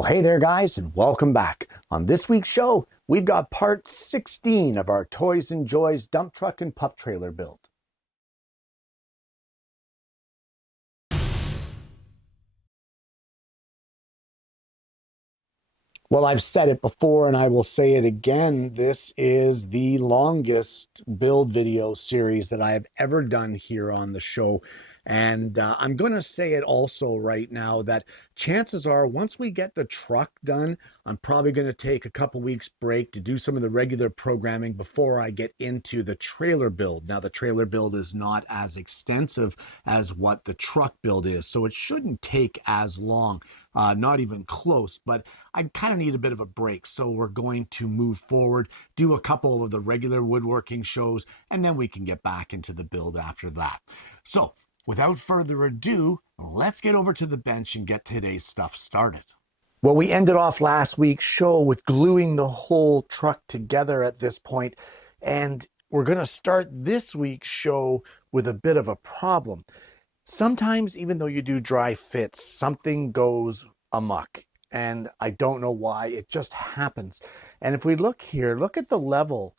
Well, hey there, guys, and welcome back. On this week's show, we've got part 16 of our Toys and Joys dump truck and pup trailer build. Well, I've said it before and I will say it again. This is the longest build video series that I have ever done here on the show. And I'm going to say it also right now that chances are once we get the truck done, I'm probably going to take a couple weeks break to do some of the regular programming before I get into the trailer build. Now, the trailer build is not as extensive as what the truck build is, so it shouldn't take as long. Not even close, but I kind of need a bit of a break. So we're going to move forward, do a couple of the regular woodworking shows, and then we can get back into the build after that. So without further ado, let's get over to the bench and get today's stuff started. Well, we ended off last week's show with gluing the whole truck together at this point, and we're going to start this week's show with a bit of a problem. Sometimes, even though you do dry fits, something goes amok, and I don't know why. It just happens. And if we look here, look at the level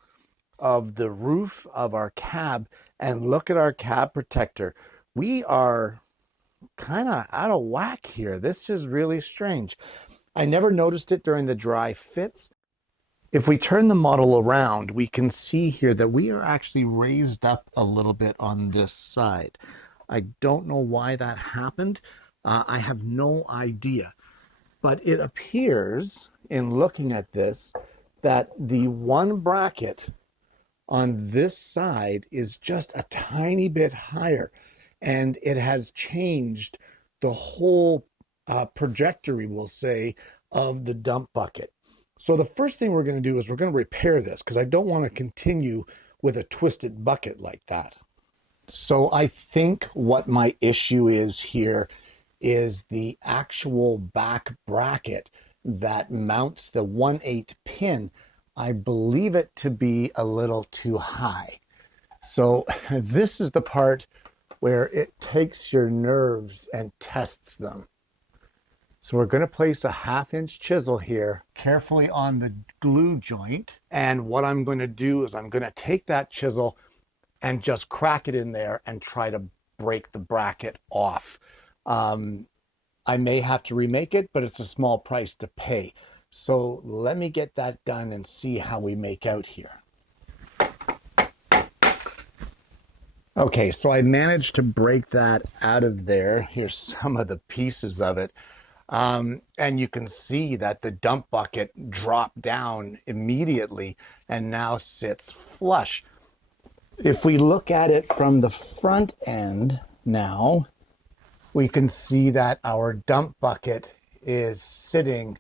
of the roof of our cab and look at our cab protector. We are kind of out of whack here. This is really strange. I never noticed it during the dry fits. If we turn the model around, we can see here that we are actually raised up a little bit on this side. I don't know why that happened. I have no idea. But it appears, in looking at this, that the one bracket on this side is just a tiny bit higher. And it has changed the whole trajectory, we'll say, of the dump bucket. So the first thing we're going to do is we're going to repair this because I don't want to continue with a twisted bucket like that. So I think what my issue is here is the actual back bracket that mounts the 1/8 pin. I believe it to be a little too high. So this is the part where it takes your nerves and tests them. So we're going to place a 1/2-inch chisel here carefully on the glue joint. And what I'm going to do is I'm going to take that chisel and just crack it in there and try to break the bracket off. I may have to remake it, but it's a small price to pay. So let me get that done and see how we make out here. Okay, so I managed to break that out of there. Here's some of the pieces of it. And you can see that the dump bucket dropped down immediately and now sits flush. If we look at it from the front end now, we can see that our dump bucket is sitting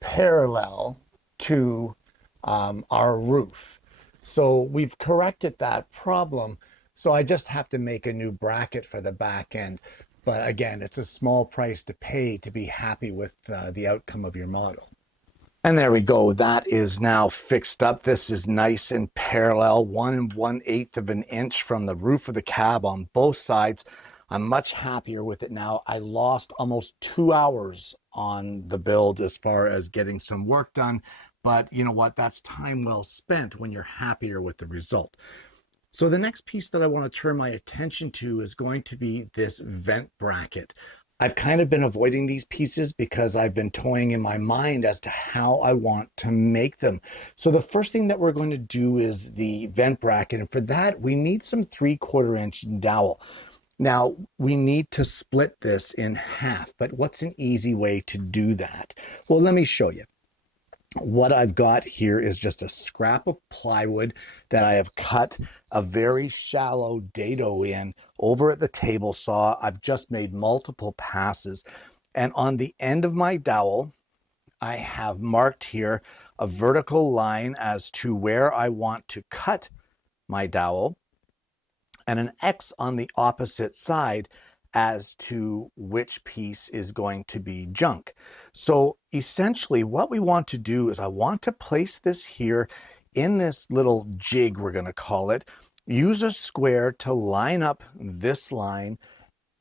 parallel to our roof. So we've corrected that problem. So I just have to make a new bracket for the back end. But again, it's a small price to pay to be happy with the outcome of your model. And there we go. That is now fixed up. This is nice and parallel, 1 1/8 of an inch from the roof of the cab on both sides. I'm much happier with it now. I lost almost 2 hours on the build as far as getting some work done. But you know what? That's time well spent when you're happier with the result. So the next piece that I want to turn my attention to is going to be this vent bracket. I've kind of been avoiding these pieces because I've been toying in my mind as to how I want to make them. So the first thing that we're going to do is the vent bracket. And for that, we need some 3/4 inch dowel. Now, we need to split this in half, but what's an easy way to do that? Well, let me show you. What I've got here is just a scrap of plywood that I have cut a very shallow dado in over at the table saw. I've just made multiple passes. And on the end of my dowel, I have marked here a vertical line as to where I want to cut my dowel and an X on the opposite side as to which piece is going to be junk. So essentially what we want to do is I want to place this here in this little jig, we're going to call it, use a square to line up this line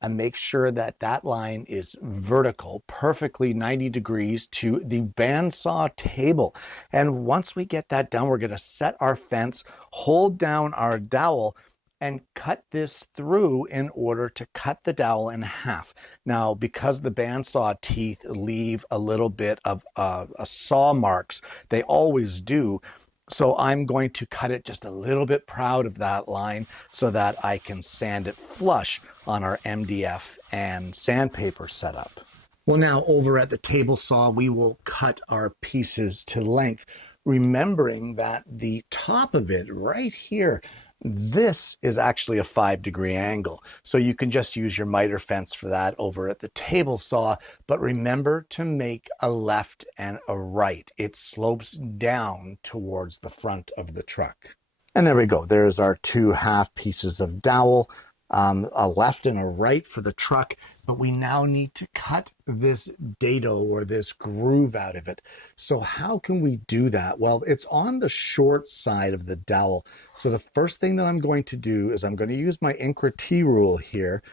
and make sure that that line is vertical, perfectly 90 degrees to the bandsaw table. And once we get that done, we're going to set our fence, hold down our dowel, and cut this through in order to cut the dowel in half. Now, because the bandsaw teeth leave a little bit of a saw marks, they always do. So I'm going to cut it just a little bit proud of that line so that I can sand it flush on our MDF and sandpaper setup. Well, now over at the table saw, we will cut our pieces to length, remembering that the top of it right here, this is actually a 5-degree angle. So you can just use your miter fence for that over at the table saw, but remember to make a left and a right. It slopes down towards the front of the truck. And there we go. There's our 2 half pieces of dowel, a left and a right for the truck, but we now need to cut this dado or this groove out of it. So how can we do that? Well, it's on the short side of the dowel. So the first thing that I'm going to do is I'm going to use my Incra T rule here,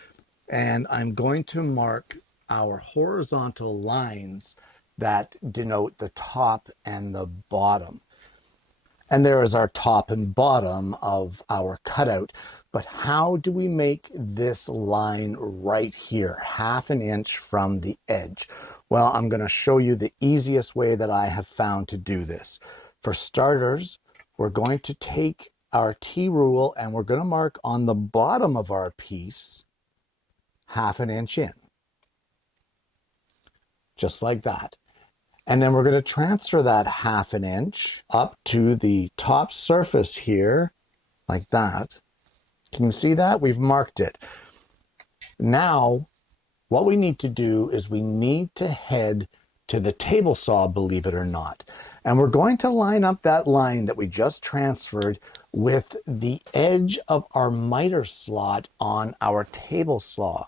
and I'm going to mark our horizontal lines that denote the top and the bottom. And there is our top and bottom of our cutout. But how do we make this line right here, 1/2 inch from the edge? Well, I'm going to show you the easiest way that I have found to do this. For starters, we're going to take our T rule and we're going to mark on the bottom of our piece 1/2 inch in. Just like that. And then we're going to transfer that 1/2 inch up to the top surface here, like that. Can you see that? We've marked it. Now, what we need to do is we need to head to the table saw, believe it or not. And we're going to line up that line that we just transferred with the edge of our miter slot on our table saw.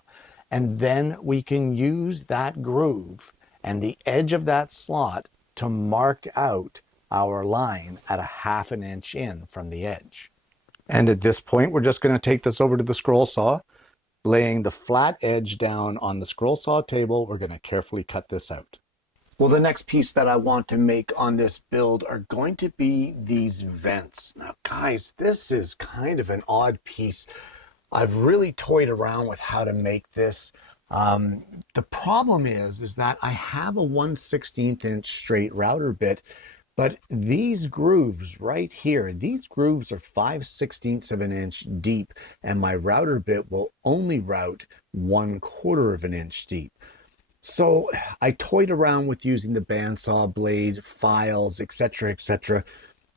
And then we can use that groove and the edge of that slot to mark out our line at 1/2 inch in from the edge. And at this point, we're just going to take this over to the scroll saw, laying the flat edge down on the scroll saw table. We're going to carefully cut this out. Well, the next piece that I want to make on this build are going to be these vents. Now, guys, this is kind of an odd piece. I've really toyed around with how to make this. The problem is that I have a 1/16 inch straight router bit, but these grooves right here, these grooves are 5/16 of an inch deep, and my router bit will only route 1/4 of an inch deep. So I toyed around with using the bandsaw blade, files, etc.,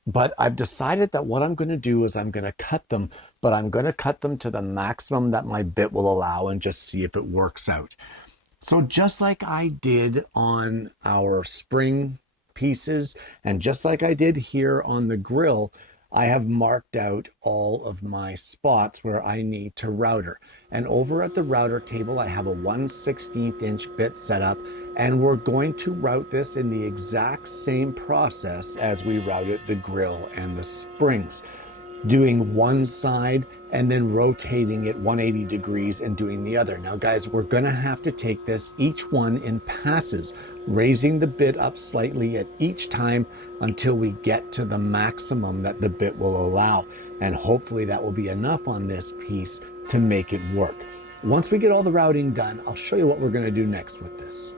but I've decided that what I'm going to do is I'm going to cut them, but I'm going to cut them to the maximum that my bit will allow and just see if it works out. So just like I did on our spring pieces, and just like I did here on the grill, I have marked out all of my spots where I need to router. And over at the router table, I have a 1/16 inch bit set up, and we're going to route this in the exact same process as we routed the grill and the springs, doing one side and then rotating it 180 degrees and doing the other. Now, guys, we're going to have to take this each one in passes, raising the bit up slightly at each time until we get to the maximum that the bit will allow. And hopefully that will be enough on this piece to make it work. Once we get all the routing done, I'll show you what we're going to do next with this.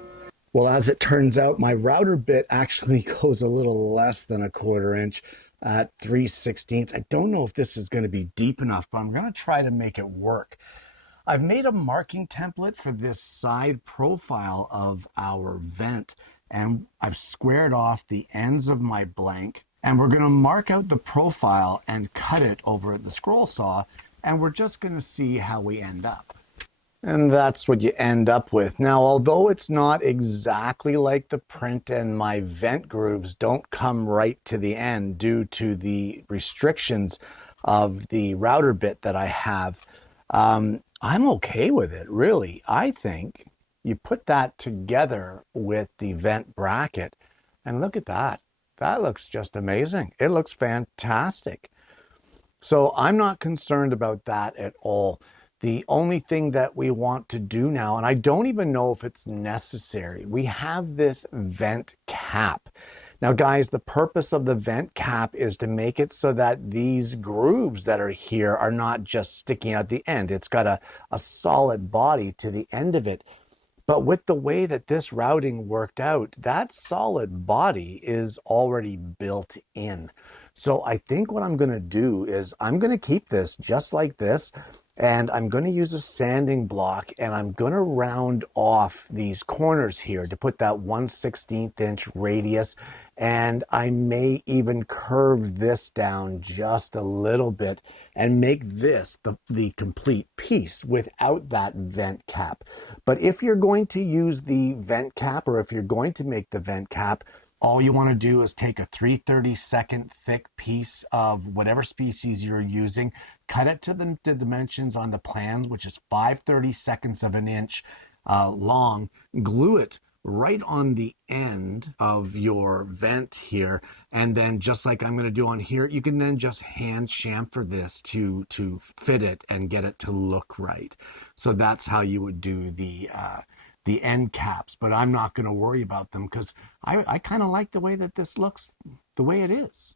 Well, as it turns out, my router bit actually goes a little less than 1/4 inch at 3/16. I don't know if this is going to be deep enough, but I'm going to try to make it work. I've made a marking template for this side profile of our vent, and I've squared off the ends of my blank, and we're going to mark out the profile and cut it over at the scroll saw, and we're just going to see how we end up. And that's what you end up with. Now, although it's not exactly like the print and my vent grooves don't come right to the end due to the restrictions of the router bit that I have, I'm okay with it, really. I think you put that together with the vent bracket, and look at that. That looks just amazing. It looks fantastic. So I'm not concerned about that at all. The only thing that we want to do now, and I don't even know if it's necessary, we have this vent cap. Now, guys, the purpose of the vent cap is to make it so that these grooves that are here are not just sticking out the end. It's got a solid body to the end of it. But with the way that this routing worked out, that solid body is already built in. So I think what I'm going to do is I'm going to keep this just like this, and I'm going to use a sanding block, and I'm going to round off these corners here to put that 1/16 inch radius. And I may even curve this down just a little bit and make this the complete piece without that vent cap. But if you're going to use the vent cap, or if you're going to make the vent cap, all you want to do is take a 3/32 thick piece of whatever species you're using, cut it to the dimensions on the plans, which is 5/32 of an inch long, glue it right on the end of your vent here, and then just like I'm going to do on here, you can then just hand chamfer this to fit it and get it to look right. So that's how you would do the end caps, but I'm not going to worry about them because I kind of like the way that this looks the way it is.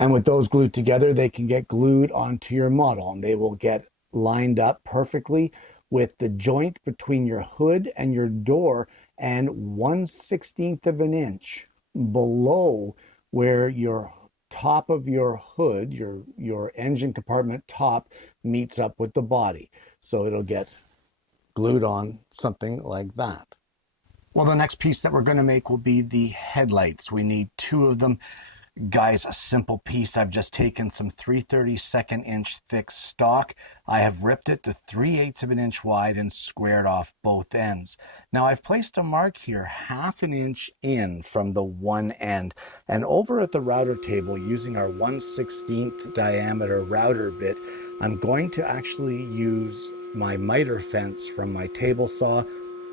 And with those glued together, they can get glued onto your model, and they will get lined up perfectly with the joint between your hood and your door and 1/16 of an inch below where your top of your hood, your engine compartment top, meets up with the body. So it'll get glued on something like that. Well, the next piece that we're going to make will be the headlights. We need two of them. Guys, a simple piece. I've just taken some 3/32 inch thick stock. I have ripped it to 3/8 of an inch wide and squared off both ends. Now I've placed a mark here 1/2 inch in from the one end, and over at the router table, using our 1/16 diameter router bit, I'm going to actually use my miter fence from my table saw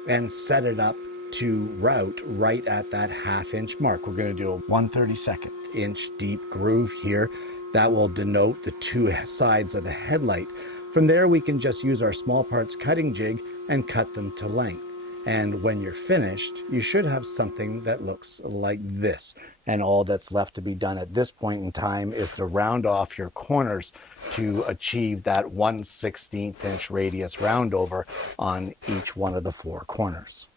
and set it up to route right at that 1/2 inch mark. We're going to do a 1/32 inch deep groove here that will denote the two sides of the headlight. From there, we can just use our small parts cutting jig and cut them to length. And when you're finished, you should have something that looks like this. And all that's left to be done at this point in time is to round off your corners to achieve that 1/16 inch radius roundover on each one of the four corners.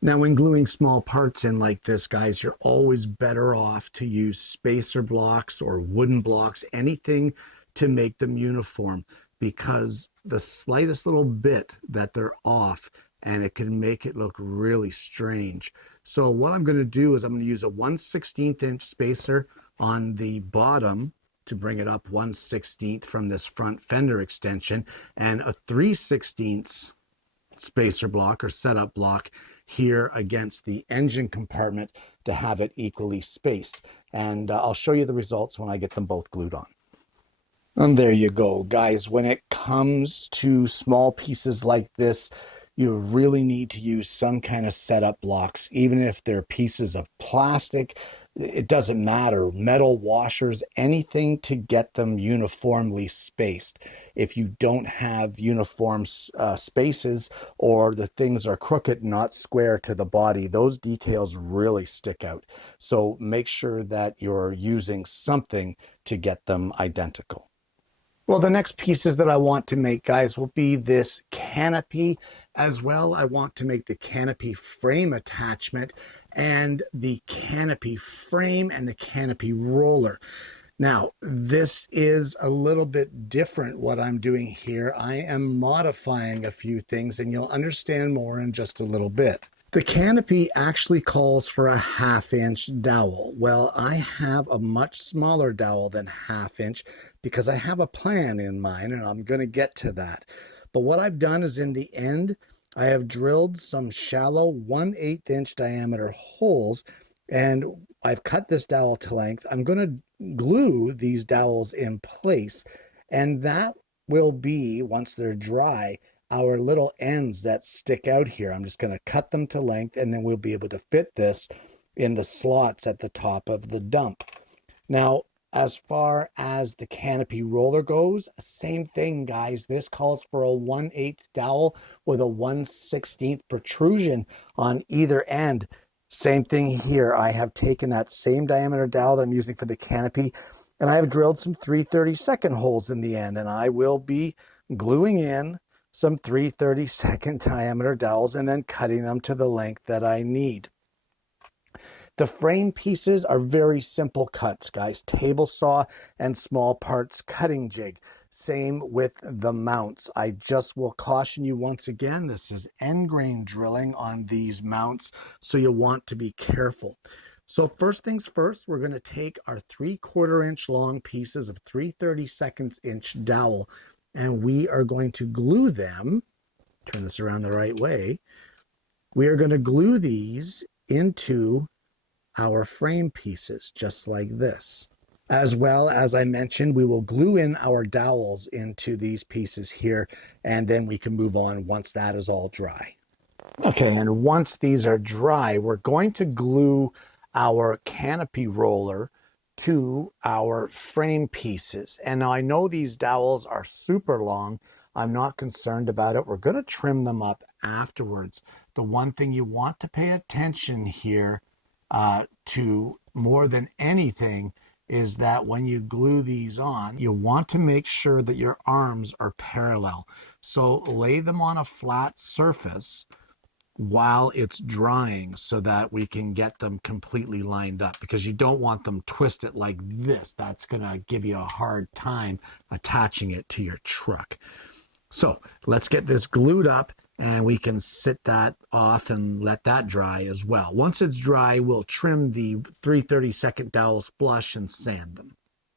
Now, when gluing small parts in like this, guys, you're always better off to use spacer blocks or wooden blocks, anything to make them uniform, because the slightest little bit that they're off and it can make it look really strange. So what I'm going to do is I'm going to use a 1/16 inch spacer on the bottom to bring it up 1/16 from this front fender extension, and a 3/16 spacer block or setup block here against the engine compartment to have it equally spaced. And I'll show you the results when I get them both glued on. And there you go, guys. When it comes to small pieces like this, you really need to use some kind of setup blocks, even if they're pieces of plastic. It doesn't matter. Metal washers, anything to get them uniformly spaced. If you don't have uniform spaces, or the things are crooked, not square to the body, those details really stick out. So make sure that you're using something to get them identical. Well, the next pieces that I want to make, guys, will be this canopy. As well, I want to make the canopy frame attachment and the canopy frame and the canopy roller. Now, this is a little bit different what I'm doing here. I am modifying a few things, and you'll understand more in just a little bit. The canopy actually calls for a 1/2 inch dowel. Well, I have a much smaller dowel than 1/2 inch because I have a plan in mind, and I'm going to get to that. But what I've done is in the end, I have drilled some shallow 1/8 inch diameter holes, and I've cut this dowel to length. I'm going to glue these dowels in place, and that will be, once they're dry, our little ends that stick out here. I'm just going to cut them to length, and then we'll be able to fit this in the slots at the top of the dump. Now, As far as the Canopy roller goes, same thing, guys. This calls for a 1/8 dowel with a 1/16 protrusion on either end. Same thing here. I have taken that same diameter dowel that I'm using for the Canopy, and I have drilled some 3/32 holes in the end, and I will be gluing in some 3/32 diameter dowels and then cutting them to the length that I need. The frame pieces are very simple cuts, guys. Table saw and small parts cutting jig. Same with the mounts. I just will caution you once again, this is end grain drilling on these mounts, so you'll want to be careful. So first things first, we're going to take our 3/4 inch long pieces of 3/32 inch dowel, and we are going to glue them. Turn this around the right way. We are going to glue these into our frame pieces, just like this. As well, as I mentioned, we will glue in our dowels into these pieces here, and then we can move on once that is all dry. Okay, and once these are dry, we're going to glue our Canopy roller to our frame pieces. And now I know these dowels are super long. I'm not concerned about it. We're going to trim them up afterwards. The one thing you want to pay attention here to more than anything is that when you glue these on, you want to make sure that your arms are parallel. So lay them on a flat surface while it's drying so that we can get them completely lined up, because you don't want them twisted like this. That's going to give you a hard time attaching it to your truck. So let's get this glued up, and we can sit that off and let that dry as well. Once it's dry, we'll trim the 3/32 dowels flush and sand them.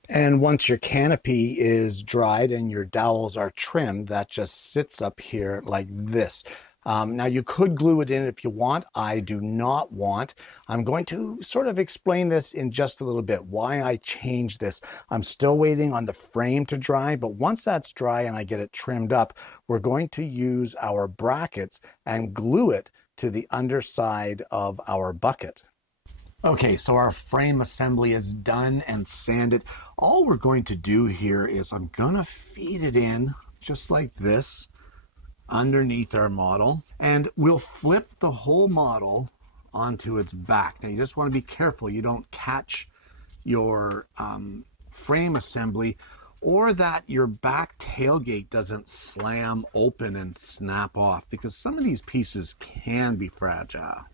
And once your Canopy is dried and your dowels are trimmed, that just sits up here like this. Now you could glue it in if you want. I do not want. I'm going to sort of explain this in just a little bit, why I changed this. I'm still waiting on the frame to dry, but once that's dry and I get it trimmed up, we're going to use our brackets and glue it to the underside of our bucket. Okay, so our frame assembly is done and sanded. All we're going to do here is I'm gonna feed it in just like this underneath our model, and we'll flip the whole model onto its back. Now you just want to be careful you don't catch your frame assembly, or that your back tailgate doesn't slam open and snap off, because some of these pieces can be fragile.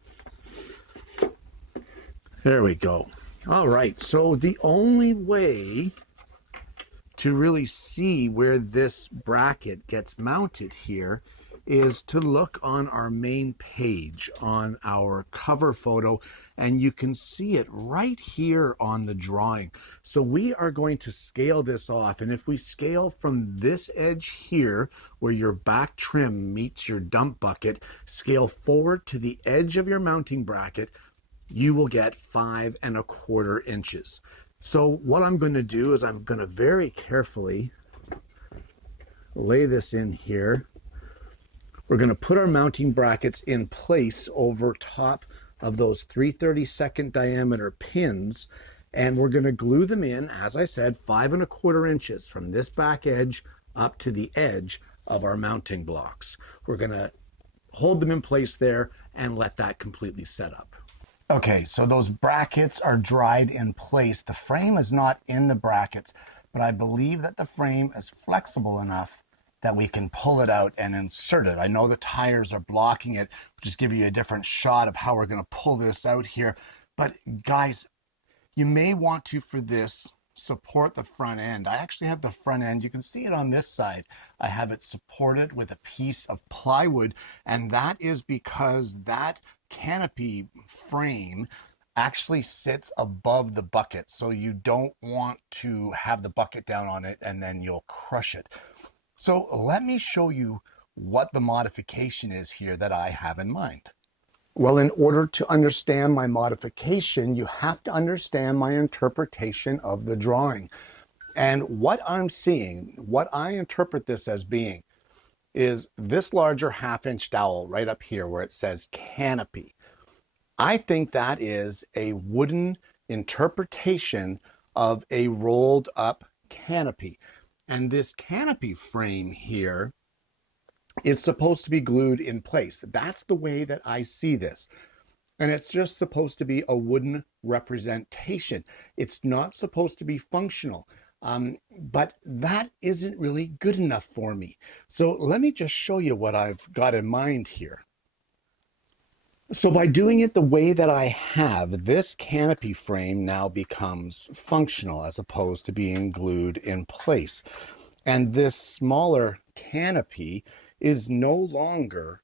There we go. All right, so the only way to really see where this bracket gets mounted here is to look on our main page on our cover photo, and you can see it right here on the drawing. So we are going to scale this off, and if we scale from this edge here where your back trim meets your dump bucket, scale forward to the edge of your mounting bracket, you will get 5¼ inches. So what I'm going to do is I'm going to very carefully lay this in here. We're going to put our mounting brackets in place over top of those 3/32 diameter pins, and we're going to glue them in, as I said, 5¼ inches from this back edge up to the edge of our mounting blocks. We're going to hold them in place there and let that completely set up. Okay, so those brackets are dried in place. The frame is not in the brackets, but I believe that the frame is flexible enough that we can pull it out and insert it. I know the tires are blocking it, just give you a different shot of how we're going to pull this out here. But guys, you may want to, for this, support the front end. I actually have the front end. You can see it on this side. I have it supported with a piece of plywood, and that is because that Canopy frame actually sits above the bucket. So you don't want to have the bucket down on it and then you'll crush it. So let me show you what the modification is here that I have in mind. Well, in order to understand my modification, you have to understand my interpretation of the drawing. And what I'm seeing, what I interpret this as being, is this larger 1/2 inch dowel right up here where it says Canopy. I think that is a wooden interpretation of a rolled up canopy. And this canopy frame here is supposed to be glued in place. That's the way that I see this. And it's just supposed to be a wooden representation. It's not supposed to be functional. But that isn't really good enough for me. So let me just show you what I've got in mind here. So by doing it the way that I have, this canopy frame now becomes functional as opposed to being glued in place. And this smaller canopy is no longer,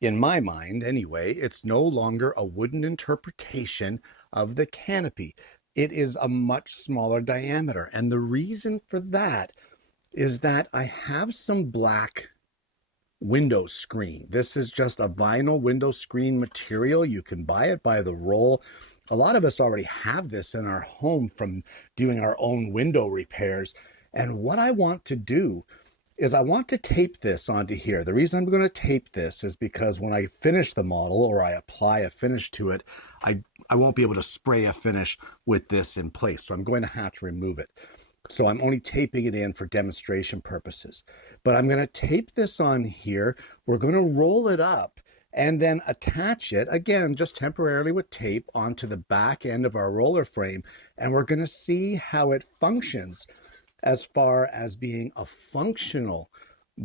in my mind anyway, it's no longer a wooden interpretation of the canopy. It is a much smaller diameter. And the reason for that is that I have some black window screen. This is just a vinyl window screen material. You can buy it by the roll. A lot of us already have this in our home from doing our own window repairs. And what I want to do is I want to tape this onto here. The reason I'm going to tape this is because when I finish the model or I apply a finish to it, I won't be able to spray a finish with this in place. So I'm going to have to remove it. So I'm only taping it in for demonstration purposes. But I'm going to tape this on here. We're going to roll it up and then attach it, again, just temporarily with tape onto the back end of our roller frame. And we're going to see how it functions as far as being a functional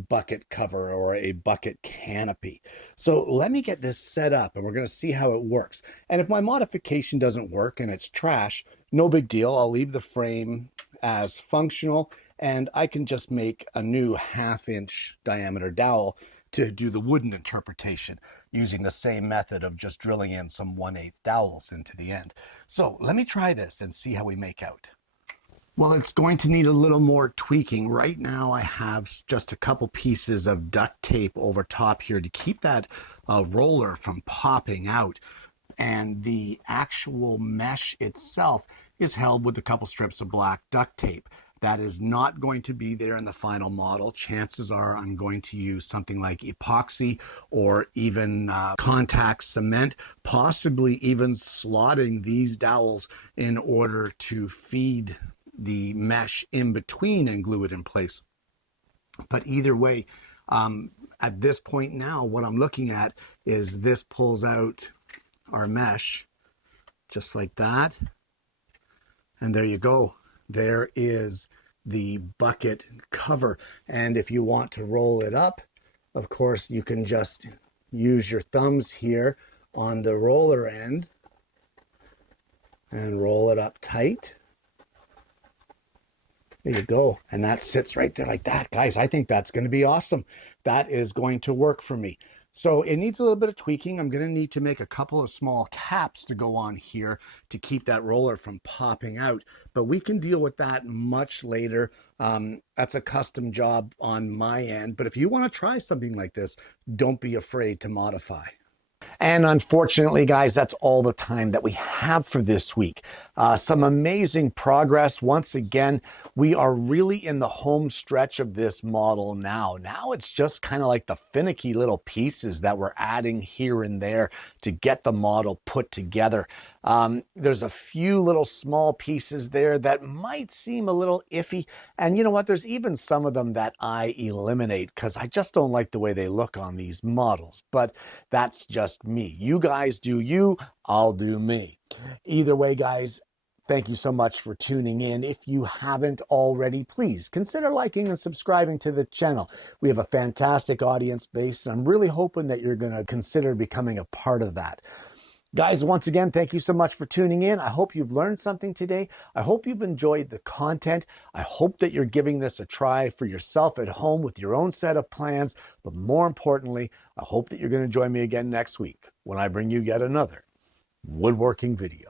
bucket cover or a bucket canopy. So let me get this set up and we're going to see how it works. And if my modification doesn't work and it's trash, no big deal. I'll leave the frame as functional and I can just make a new 1/2-inch diameter dowel to do the wooden interpretation using the same method of just drilling in some 1/8 dowels into the end. So let me try this and see how we make out. Well, it's going to need a little more tweaking. Right now, I have just a couple pieces of duct tape over top here to keep that roller from popping out. And the actual mesh itself is held with a couple strips of black duct tape. That is not going to be there in the final model. Chances are I'm going to use something like epoxy or even contact cement, possibly even slotting these dowels in order to feed the mesh in between and glue it in place. But either way, at this point now, what I'm looking at is this pulls out our mesh just like that. And there you go. There is the bucket cover. And if you want to roll it up, of course, you can just use your thumbs here on the roller end and roll it up tight. There you go. And that sits right there like that. Guys, I think that's going to be awesome. That is going to work for me. So it needs a little bit of tweaking. I'm going to need to make a couple of small caps to go on here to keep that roller from popping out. But we can deal with that much later. That's a custom job on my end. But if you want to try something like this, don't be afraid to modify. And unfortunately, guys, that's all the time that we have for this week. Some amazing progress. Once again, we are really in the home stretch of this model now. Now it's just kind of like the finicky little pieces that we're adding here and there to get the model put together. There's a few little small pieces there that might seem a little iffy. And you know what? There's even some of them that I eliminate because I just don't like the way they look on these models. But that's just me. You guys do you, I'll do me. Either way, guys, thank you so much for tuning in. If you haven't already, please consider liking and subscribing to the channel. We have a fantastic audience base, and I'm really hoping that you're going to consider becoming a part of that. Guys, once again, thank you so much for tuning in. I hope you've learned something today. I hope you've enjoyed the content. I hope that you're giving this a try for yourself at home with your own set of plans. But more importantly, I hope that you're going to join me again next week when I bring you yet another woodworking video.